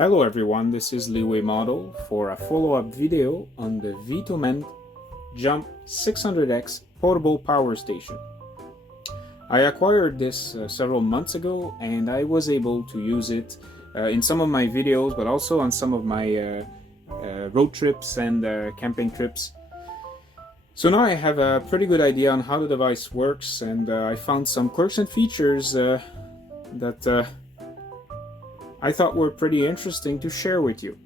Hello everyone, this is Liwei Model for a follow-up video on the Vtoman Jump 600X portable power station. I acquired this several months ago and I was able to use it in some of my videos, but also on some of my road trips and camping trips. So now I have a pretty good idea on how the device works, and I found some quirks and features that I thought were pretty interesting to share with you.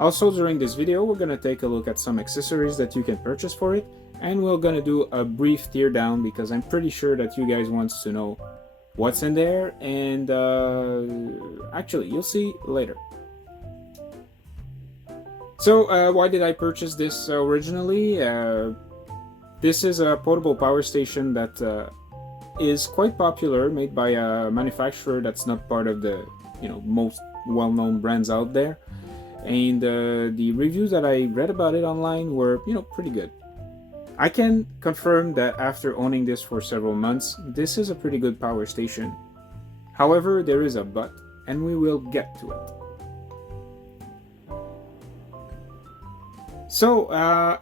Also, during this video we're gonna take a look at some accessories that you can purchase for it, and we're gonna do a brief teardown because I'm pretty sure that you guys want to know what's in there, and actually you'll see later. So why did I purchase this originally? This is a portable power station that is quite popular, made by a manufacturer that's not part of the most well-known brands out there, and the reviews that I read about it online were pretty good. I can confirm that after owning this for several months, this is a pretty good power station. However, there is a but, and we will get to it. So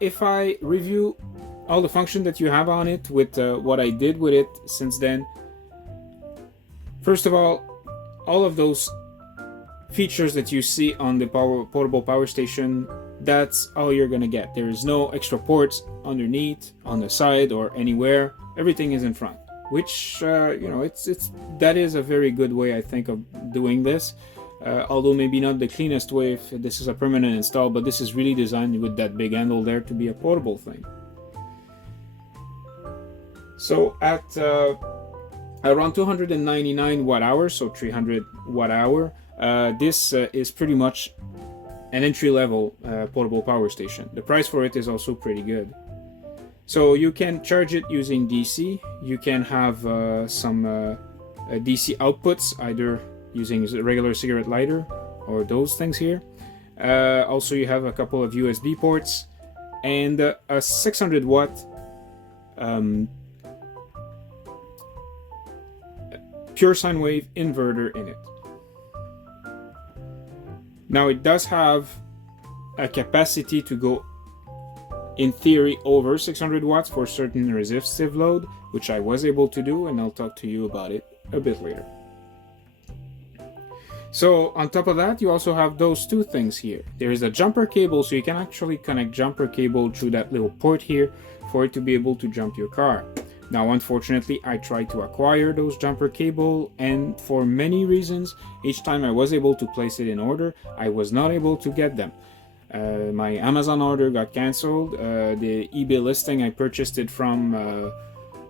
if I review all the function that you have on it with what I did with it since then. First of all of those features that you see on the portable power station, that's all you're gonna get. There is no extra ports underneath, on the side, or anywhere. Everything is in front, which that is a very good way, I think, of doing this. Although maybe not the cleanest way if this is a permanent install, but this is really designed with that big handle there to be a portable thing. So at around 299 watt hours, so 300 watt hour, this is pretty much an entry-level portable power station. The price for it is also pretty good. So you can charge it using DC. You can have some DC outputs, either using a regular cigarette lighter or those things here. Also, you have a couple of USB ports and a 600 watt pure sine wave inverter in it. Now it does have a capacity to go, in theory, over 600 watts for certain resistive load, which I was able to do, and I'll talk to you about it a bit later. So on top of that, you also have those two things here. There is a jumper cable, so you can actually connect jumper cable through that little port here for it to be able to jump your car. Now, unfortunately, I tried to acquire those jumper cable, and for many reasons, each time I was able to place it in order, I was not able to get them. My Amazon order got canceled. The eBay listing I purchased it from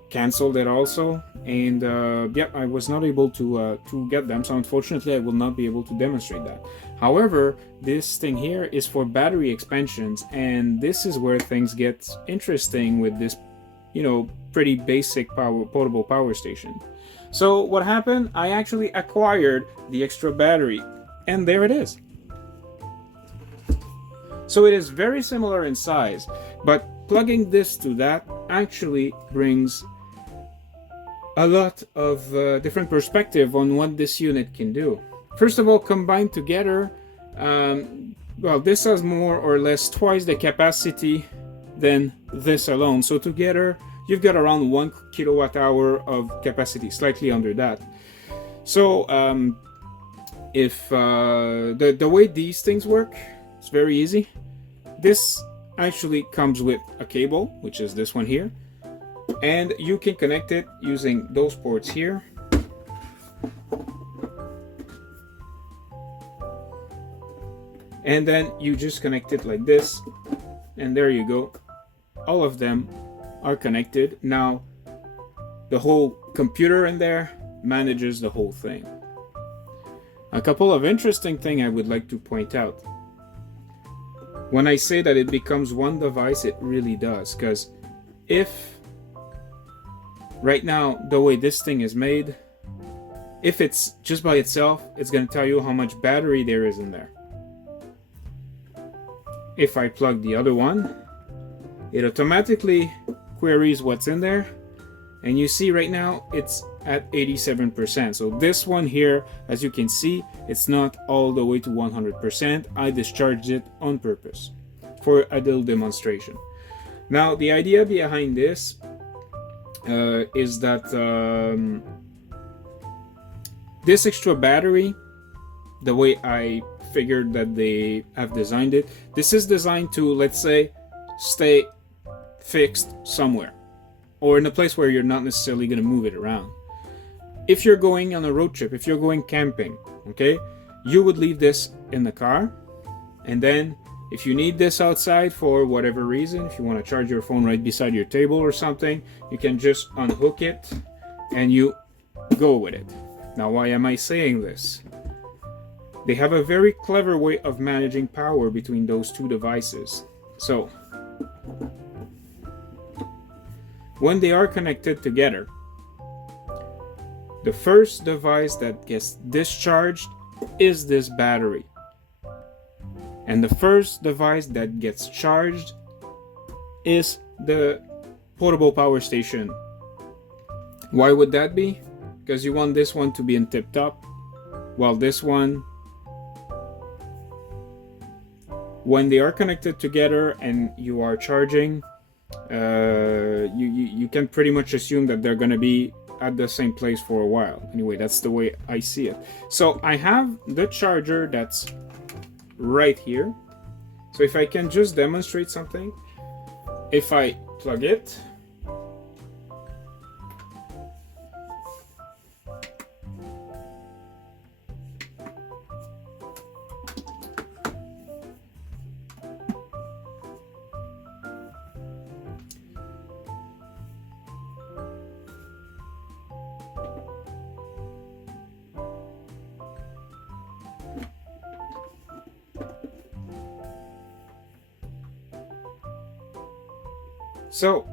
canceled it also, and I was not able to get them, so unfortunately I will not be able to demonstrate that. However, this thing here is for battery expansions, and this is where things get interesting with this pretty basic portable power station. So what happened, I actually acquired the extra battery, and there it is. So it is very similar in size, but plugging this to that actually brings a lot of different perspective on what this unit can do. First of all, combined together, this has more or less twice the capacity than this alone. So together, you've got around 1 kilowatt hour of capacity, slightly under that. So if the way these things work, it's very easy. This actually comes with a cable, which is this one here, and you can connect it using those ports here. And then you just connect it like this, and there you go. All of them are connected. Now the whole computer in there manages the whole thing. A couple of interesting things I would like to point out. When I say that it becomes one device, it really does, because if right now the way this thing is made, if it's just by itself, it's going to tell you how much battery there is in there. If I plug the other one, it automatically queries what's in there, and you see right now it's at 87%. So this one here, as you can see, it's not all the way to 100%. I discharged it on purpose for a little demonstration. Now, the idea behind this is that this extra battery, the way I figured that they have designed it, this is designed to, let's say, stay fixed somewhere or in a place where you're not necessarily going to move it around. If you're going on a road trip, if you're going camping, okay, you would leave this in the car, and then if you need this outside for whatever reason, if you want to charge your phone right beside your table or something, you can just unhook it and you go with it. Now, why am I saying this? They have a very clever way of managing power between those two devices. So, when they are connected together, the first device that gets discharged is this battery. And the first device that gets charged is the portable power station. Why would that be? Because you want this one to be in tip-top, while this one, when they are connected together and you are charging, you can pretty much assume that they're going to be at the same place for a while. Anyway, that's the way I see it. So I have the charger that's right here. So if I can just demonstrate something, if I plug it, so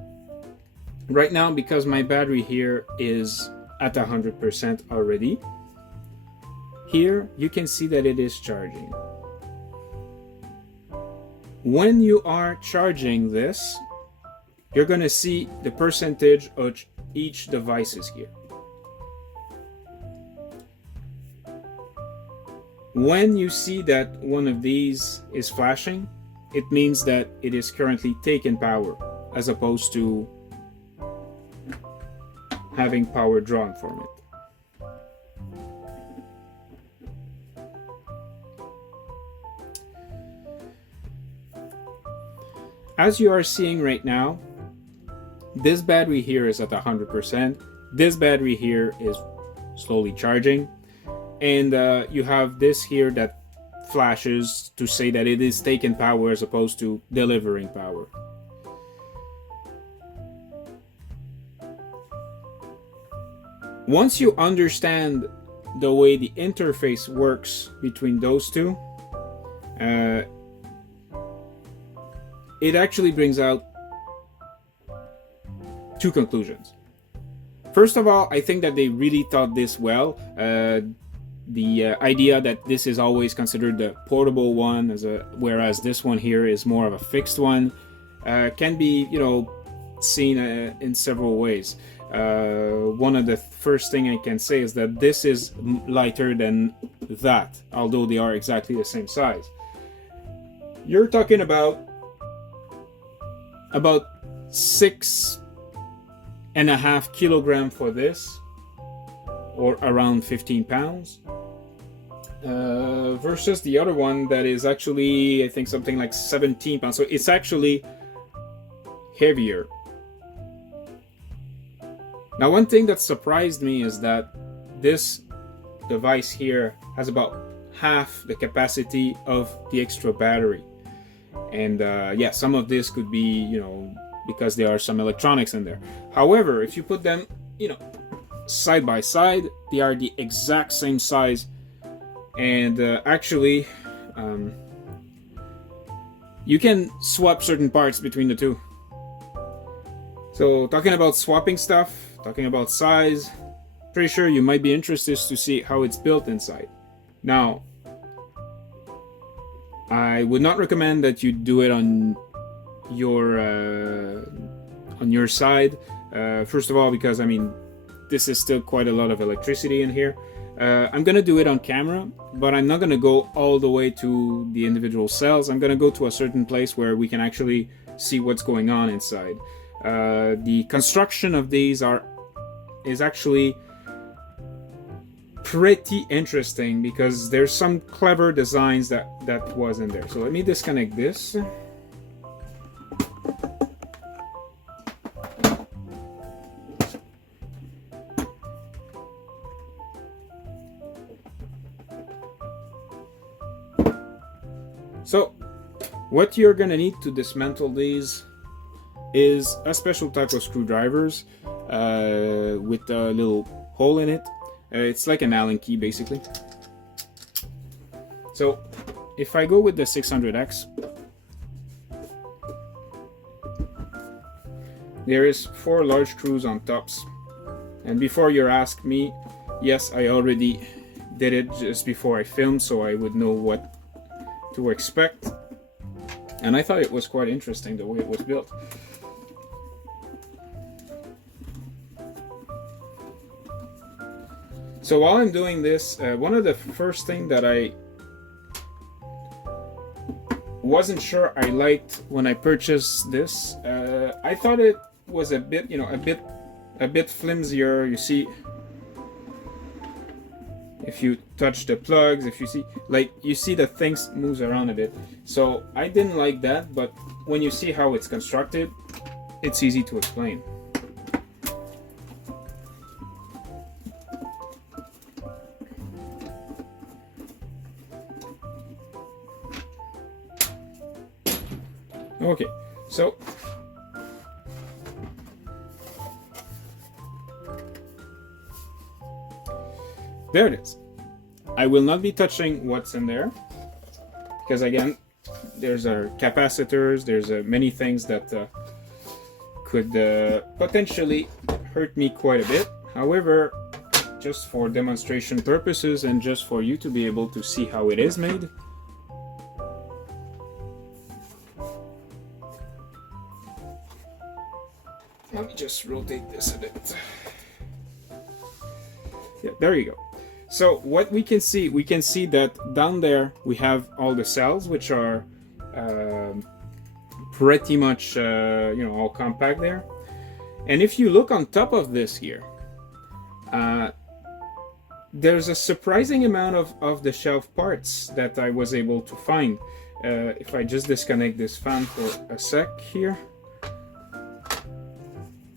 right now, because my battery here is at 100% already, here you can see that it is charging. When you are charging this, you're going to see the percentage of each device here. When you see that one of these is flashing, it means that it is currently taking power, as opposed to having power drawn from it. As you are seeing right now, this battery here is at 100%. This battery here is slowly charging. And you have this here that flashes to say that it is taking power as opposed to delivering power. Once you understand the way the interface works between those two, it actually brings out two conclusions. First of all, I think that they really thought this well. The idea that this is always considered the portable one, whereas this one here is more of a fixed one, can be, seen in several ways. One of the first thing I can say is that this is lighter than that, although they are exactly the same size. You're talking about 6.5 kilograms for this, or around 15 pounds, versus the other one that is actually, I think, something like 17 pounds. So it's actually heavier. Now, one thing that surprised me is that this device here has about half the capacity of the extra battery. And yeah, some of this could be, because there are some electronics in there. However, if you put them, side by side, they are the exact same size. And actually, you can swap certain parts between the two. So talking about swapping stuff, talking about size, pretty sure you might be interested to see how it's built inside. Now, I would not recommend that you do it on your side. First of all, because this is still quite a lot of electricity in here. I'm gonna do it on camera, but I'm not gonna go all the way to the individual cells. I'm gonna go to a certain place where we can actually see what's going on inside. The construction of these is actually pretty interesting because there's some clever designs that was in there. So let me disconnect this. So what you're gonna need to dismantle these is a special type of screwdrivers with a little hole in it. It's like an Allen key basically. So if I go with the 600X, there is 4 large screws on tops. And before you ask me, yes, I already did it just before I filmed, so I would know what to expect. And I thought it was quite interesting the way it was built. So while I'm doing this, one of the first things that I wasn't sure I liked when I purchased this, I thought it was a bit, a bit flimsier. You see, if you touch the plugs, if you see the things moves around a bit. So I didn't like that, but when you see how it's constructed, it's easy to explain. Okay, so there it is. I will not be touching what's in there because again, there's capacitors, there's many things that could potentially hurt me quite a bit. However, just for demonstration purposes and just for you to be able to see how it is made, let me just rotate this a bit. Yeah, there you go. So what we can see that down there we have all the cells, which are pretty much all compact there. And if you look on top of this here, there's a surprising amount of the shelf parts that I was able to find. If I just disconnect this fan for a sec here,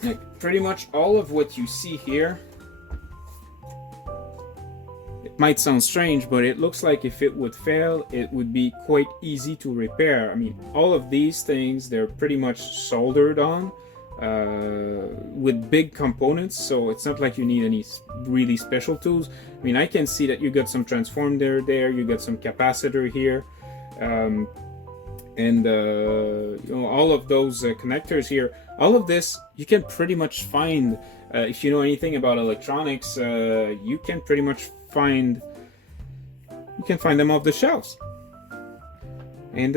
like pretty much all of what you see here, it might sound strange, but it looks like if it would fail, it would be quite easy to repair. I mean, all of these things, they're pretty much soldered on with big components, so it's not like you need any really special tools. I mean, I can see that you got some transformer there, you got some capacitor here, and all of those connectors here. All of this you can pretty much find if you know anything about electronics. You can pretty much find them off the shelves. And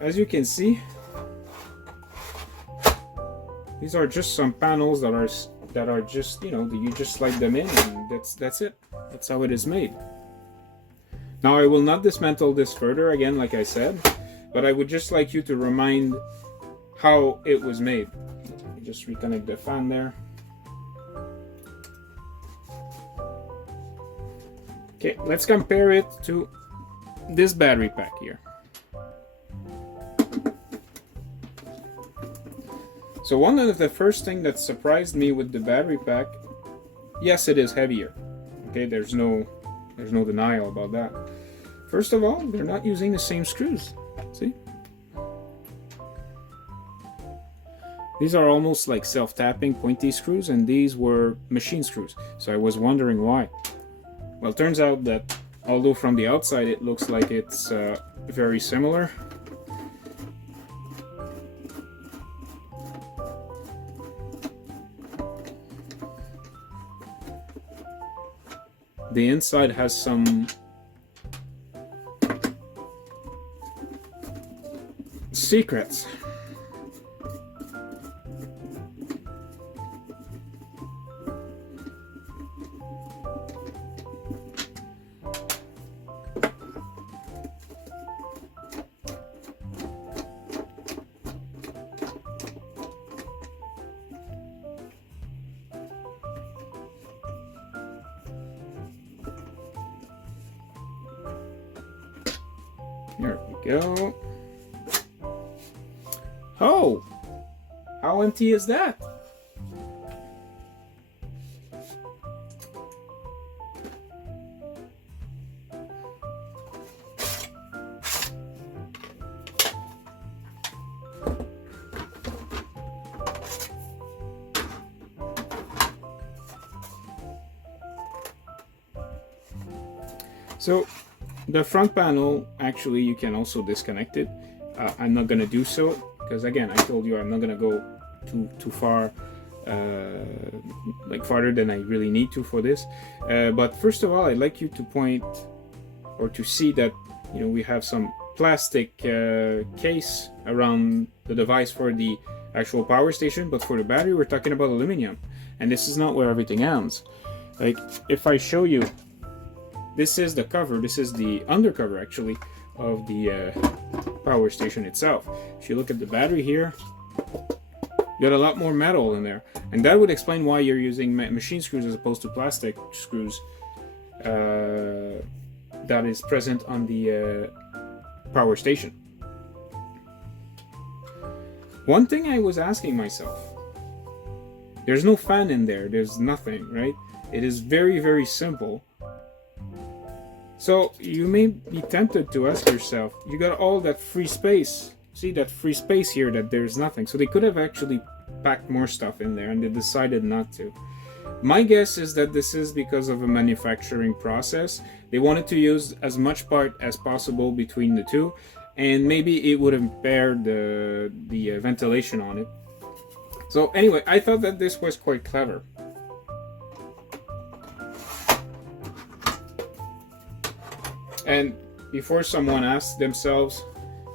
as you can see, these are just some panels that are just you just slide them in, and that's it. That's how it is made. Now I will not dismantle this further again, like I said, but I would just like you to remind how it was made. Let me just reconnect the fan there. Okay, let's compare it to this battery pack here. So one of the first thing that surprised me with the battery pack, yes, it is heavier. Okay, there's no denial about that. First of all, they're not using the same screws. See? These are almost like self-tapping pointy screws, and these were machine screws. So I was wondering why. Well, it turns out that although from the outside it looks like it's very similar, the inside has some secrets. Here we go. Oh, how empty is that? So the front panel, actually, you can also disconnect it. I'm not gonna do so because, again, I told you I'm not gonna go too far, like farther than I really need to for this. But first of all, I'd like you to point or to see that, you know, we have some plastic case around the device for the actual power station, but for the battery we're talking about aluminum, and this is not where everything ends. Like, if I show you, this is the cover, this is the undercover actually of the power station itself. If you look at the battery here, you got a lot more metal in there, and that would explain why you're using machine screws as opposed to plastic screws that is present on the power station. One thing I was asking myself, there's no fan in there, there's nothing, right? It is very, very simple. So you may be tempted to ask yourself, you got all that free space. See that free space here, that there's nothing. So they could have actually packed more stuff in there, and they decided not to. My guess is that this is because of a manufacturing process. They wanted to use as much part as possible between the two, and maybe it would impair the ventilation on it. So anyway, I thought that this was quite clever. And before someone asks themselves,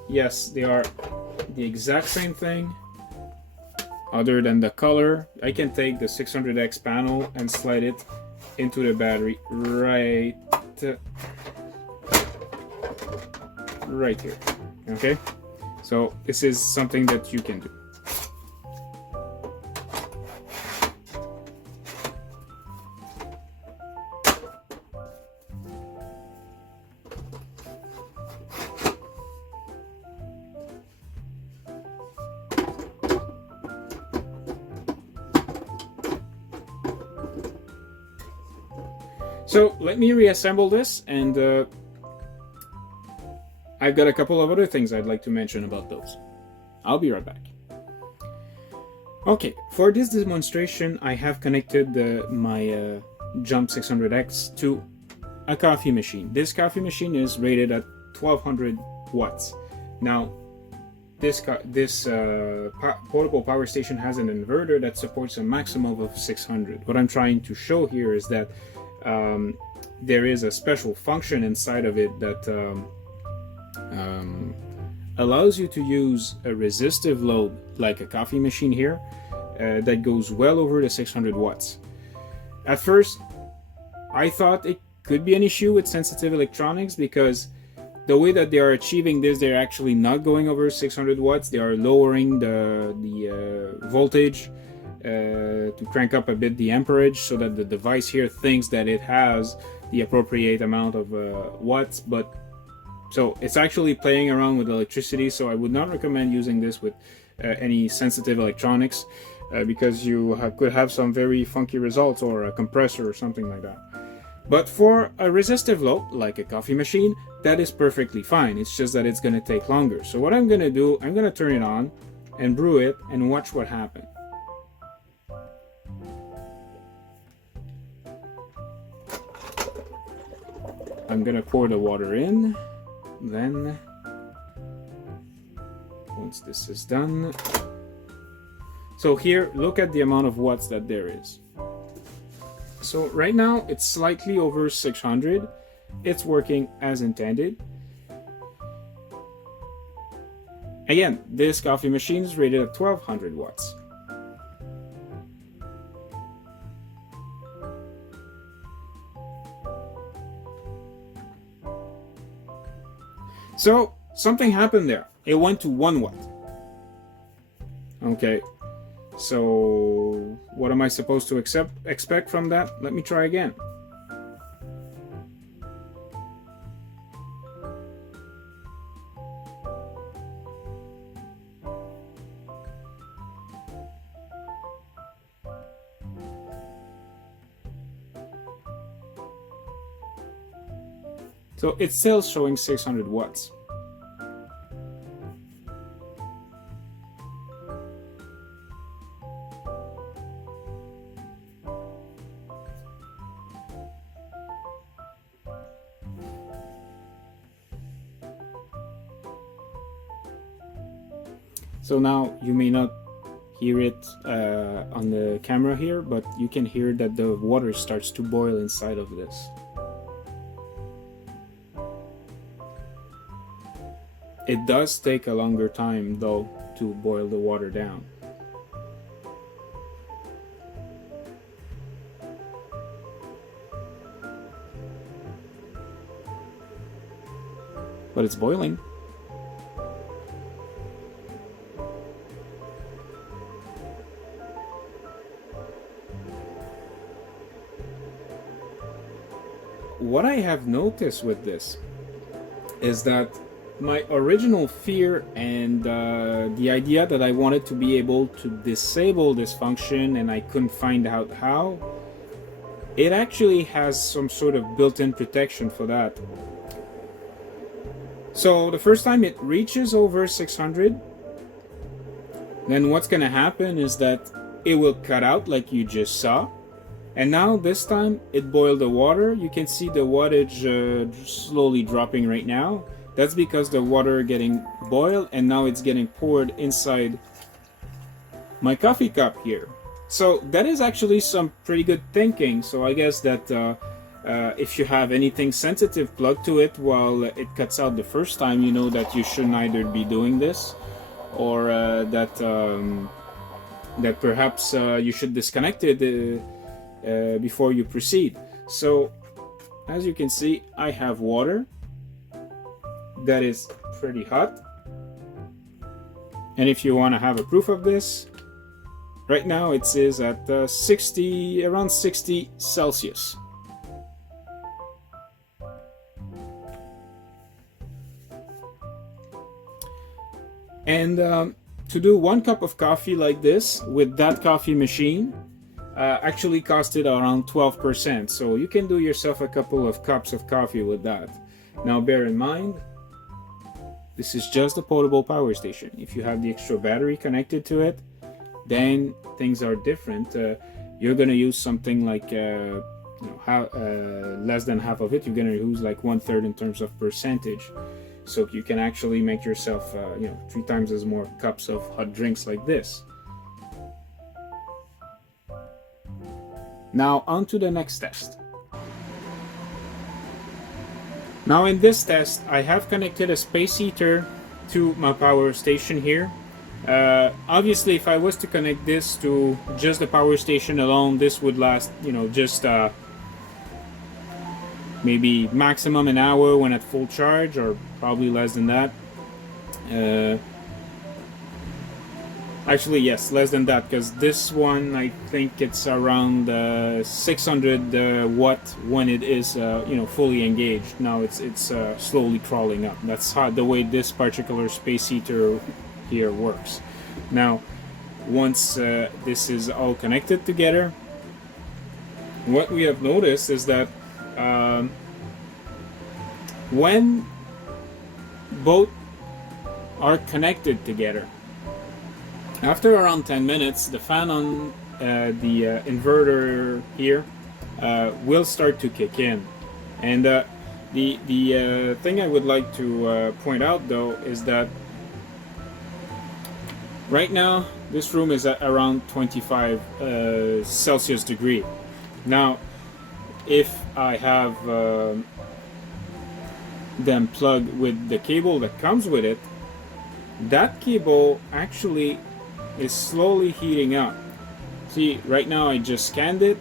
yes, they are the exact same thing, other than the color. I can take the 600X panel and slide it into the battery right here. Okay, so this is something that you can do. So let me reassemble this, and I've got a couple of other things I'd like to mention about those. I'll be right back. Okay, for this demonstration, I have connected my Jump 600X to a coffee machine. This coffee machine is rated at 1200 watts. Now, this portable power station has an inverter that supports a maximum of 600. What I'm trying to show here is that there is a special function inside of it that allows you to use a resistive load like a coffee machine here that goes well over the 600 watts. At first, I thought it could be an issue with sensitive electronics because the way that they are achieving this, they're actually not going over 600 watts. They are lowering the voltage to crank up a bit the amperage so that the device here thinks that it has the appropriate amount of watts, but so it's actually playing around with electricity. So I would not recommend using this with any sensitive electronics because you could have some very funky results, or a compressor or something like that. But for a resistive load like a coffee machine, that is perfectly fine. It's just that it's going to take longer. So what I'm going to do, I'm going to turn it on and brew it and watch what happens. I'm gonna pour the water in, then once this is done, so here, look at the amount of watts that there is. So right now it's slightly over 600. It's working as intended. Again, this coffee machine is rated at 1200 watts. So something happened there. It went to 1 watt. Okay, so what am I supposed to expect from that? Let me try again. So it's still showing 600 watts. So now you may not hear it on the camera here, but you can hear that the water starts to boil inside of this. It does take a longer time though to boil the water down. But it's boiling. What I have noticed with this is that my original fear and the idea that I wanted to be able to disable this function and I couldn't find out how, it actually has some sort of built-in protection for that. So the first time it reaches over 600, then what's gonna happen is that it will cut out like you just saw. And now this time it boiled the water. You can see the wattage slowly dropping right now. That's because the water getting boiled and now it's getting poured inside my coffee cup here. So that is actually some pretty good thinking. So I guess that if you have anything sensitive plugged to it while it cuts out the first time, you know that you shouldn't either be doing this or that perhaps you should disconnect it before you proceed. So as you can see, I have water that is pretty hot, and if you want to have a proof of this, right now it is at around 60 Celsius. And to do 1 cup of coffee like this with that coffee machine actually costed around 12%. So you can do yourself a couple of cups of coffee with that. Now bear in mind, this is just a portable power station. If you have the extra battery connected to it, then things are different. You're gonna use something like less than half of it. You're gonna use like 1/3 in terms of percentage. So you can actually make yourself 3 times as more cups of hot drinks like this. Now on to the next test. Now in this test, I have connected a space heater to my power station here. Obviously, if I was to connect this to just the power station alone, this would last, just maybe maximum an hour when at full charge, or probably less than that. Actually, yes, less than that, because this one, I think it's around 600 watt when it is, fully engaged. Now it's slowly crawling up. That's how the way this particular space heater here works. Now, once this is all connected together, what we have noticed is that when both are connected together, after around 10 minutes, the fan on the inverter here will start to kick in. And the thing I would like to point out though is that right now this room is at around 25 Celsius degree. Now if I have them plugged with the cable that comes with it, that cable actually is slowly heating up. See, right now I just scanned it.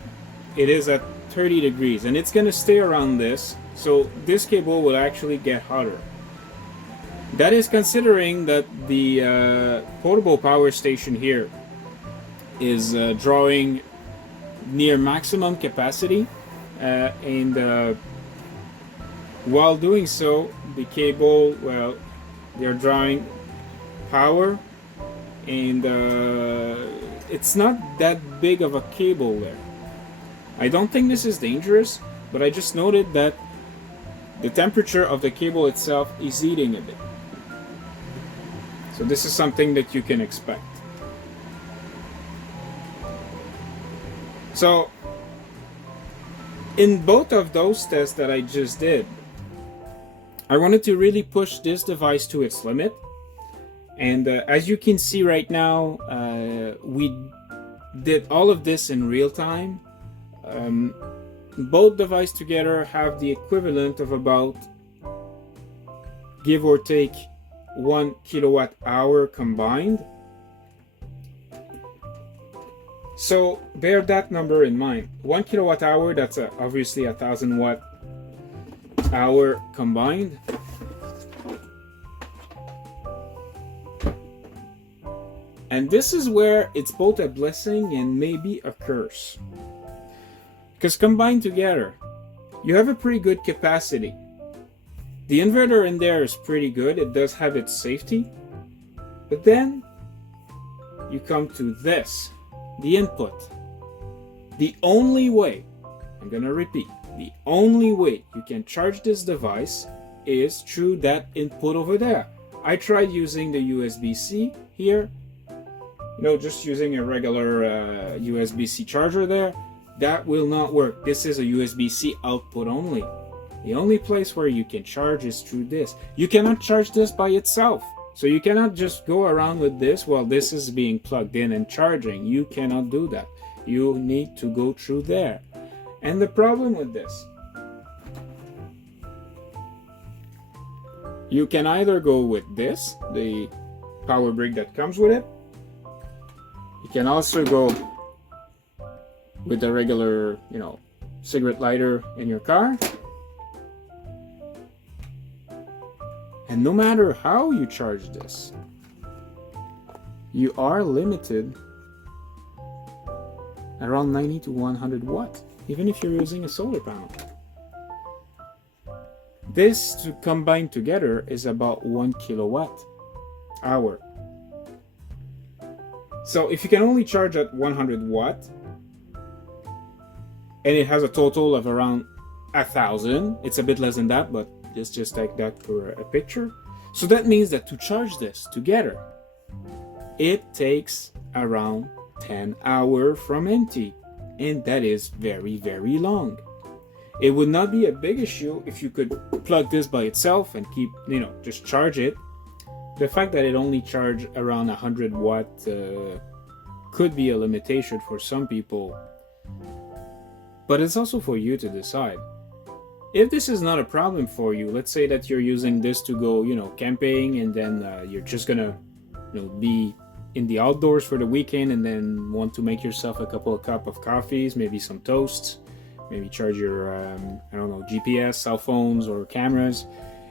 It is at 30 degrees and it's gonna stay around this, so this cable will actually get hotter. That is considering that the portable power station here is drawing near maximum capacity, and while doing so, the cable, well, they're drawing power, and it's not that big of a cable there. I don't think this is dangerous, but I just noted that the temperature of the cable itself is heating a bit. So this is something that you can expect. So in both of those tests that I just did, I wanted to really push this device to its limit. And as you can see right now, we did all of this in real time. Both devices together have the equivalent of about, give or take, 1 kilowatt hour combined. So bear that number in mind. 1 kilowatt hour, that's obviously 1,000 watt hour combined. And this is where it's both a blessing and maybe a curse. Because combined together, you have a pretty good capacity. The inverter in there is pretty good. It does have its safety. But then you come to this, the input. The only way, I'm gonna repeat, the only way you can charge this device is through that input over there. I tried using the USB-C here, just using a regular USB-C charger there. That will not work. This is a USB-C output only. The only place where you can charge is through this. You cannot charge this by itself. So you cannot just go around with this while this is being plugged in and charging. You cannot do that. You need to go through there. And the problem with this, you can either go with this, the power brick that comes with it. You can also go with the regular, cigarette lighter in your car. And no matter how you charge this, you are limited around 90 to 100 watts, even if you're using a solar panel. This to combine together is about 1 kilowatt hour. So if you can only charge at 100 watt, and it has a total of around 1,000, it's a bit less than that, but let's just take that for a picture. So that means that to charge this together, it takes around 10 hours from empty, and that is very, very long. It would not be a big issue if you could plug this by itself and keep, just charge it. The fact that it only charges around 100 watt could be a limitation for some people, but it's also for you to decide. If this is not a problem for you, let's say that you're using this to go, camping, and then you're just gonna, be in the outdoors for the weekend, and then want to make yourself a couple of cups of coffees, maybe some toasts, maybe charge your, GPS, cell phones, or cameras,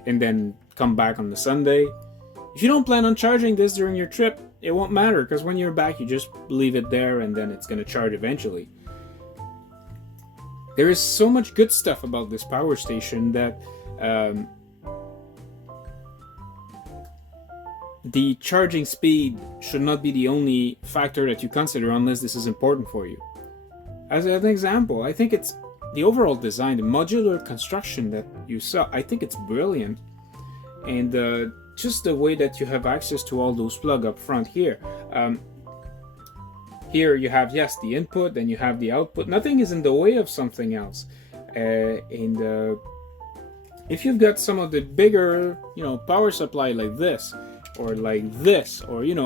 and then come back on the Sunday. If you don't plan on charging this during your trip, it won't matter, because when you're back, you just leave it there, and then it's gonna charge eventually. There is so much good stuff about this power station that the charging speed should not be the only factor that you consider unless this is important for you. As an example, I think it's the overall design, the modular construction that you saw, I think it's brilliant. And just the way that you have access to all those plugs up front here. Here you have, yes, the input, then you have the output. Nothing is in the way of something else. If you've got some of the bigger, power supply like this, or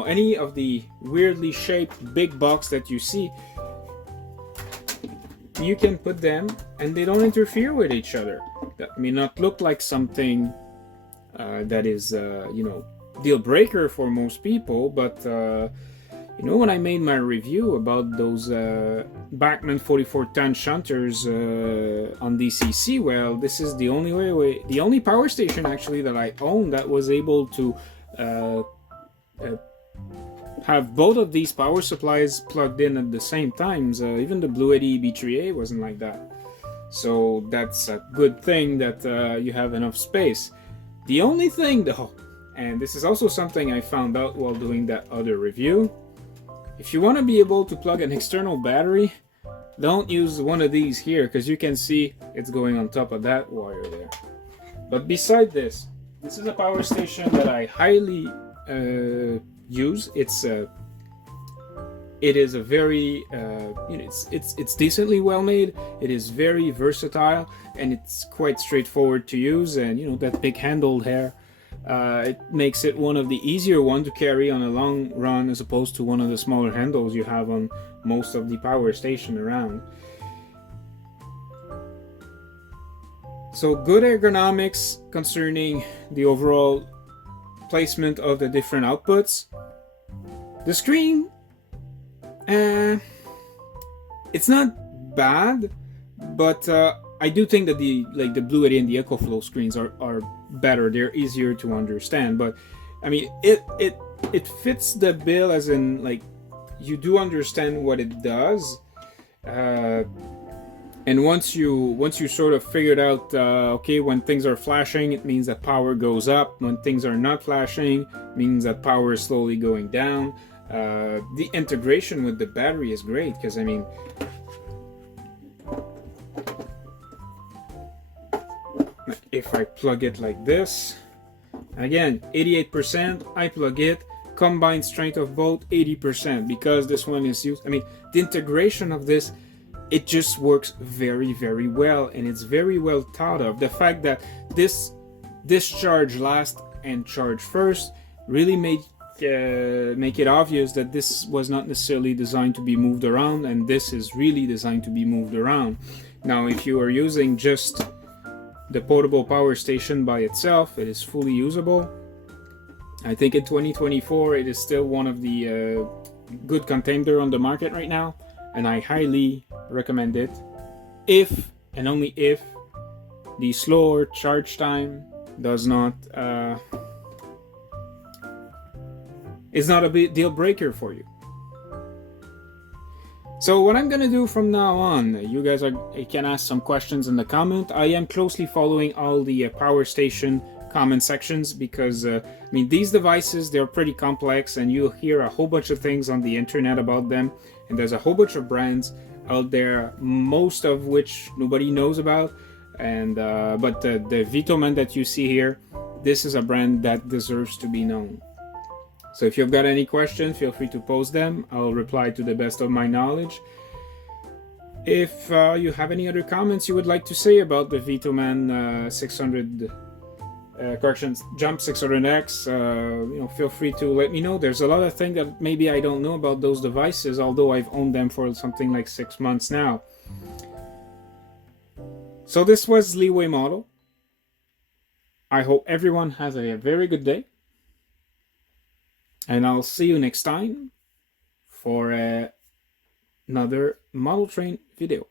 any of the weirdly shaped big box that you see, you can put them and they don't interfere with each other. That may not look like something that is, deal breaker for most people, but when I made my review about those Bachmann 4410 shunters on DCC, well, this is the only power station actually that I own that was able to have both of these power supplies plugged in at the same times. Even the Blue Eddy B3A wasn't like that. So that's a good thing that you have enough space. The only thing though, and this is also something I found out while doing that other review, if you want to be able to plug an external battery, don't use one of these here, because you can see it's going on top of that wire there. But beside this, this is a power station that I highly use. It is a very it's decently well made. It is very versatile, and it's quite straightforward to use. And that big handled hair, it makes it one of the easier one to carry on a long run, as opposed to one of the smaller handles you have on most of the power station around. So good ergonomics concerning the overall placement of the different outputs. The screen, it's not bad, but I do think that the Blue Yeti and the EcoFlow screens are better. They're easier to understand. But I mean, it fits the bill, as in, like, you do understand what it does. And once you sort of figured out, okay, when things are flashing, it means that power goes up. When things are not flashing, it means that power is slowly going down. The integration with the battery is great, because I mean, if I plug it like this, again, 88%, I plug it, combined strength of both 80%, because this one is used. I mean, the integration of this, it just works very, very well, and it's very well thought of. The fact that this discharge last and charge first really make it obvious that this was not necessarily designed to be moved around, and this is really designed to be moved around. Now, if you are using just the portable power station by itself, it is fully usable. I think in 2024 it is still one of the good contender on the market right now, and I highly recommend it, if and only if the slower charge time does not is not a big deal breaker for you. So what I'm gonna do from now on, you guys can ask some questions in the comment. I am closely following all the power station comment sections, because I mean, these devices, they're pretty complex, and you hear a whole bunch of things on the internet about them, and there's a whole bunch of brands out there, most of which nobody knows about. And but the Vtoman that you see here, this is a brand that deserves to be known. So if you've got any questions, feel free to post them. I'll reply to the best of my knowledge. If you have any other comments you would like to say about the Vtoman 600 Jump 600X, feel free to let me know. There's a lot of things that maybe I don't know about those devices, although I've owned them for something like 6 months now. So this was Leeway Model. I hope everyone has a very good day, and I'll see you next time for another model train video.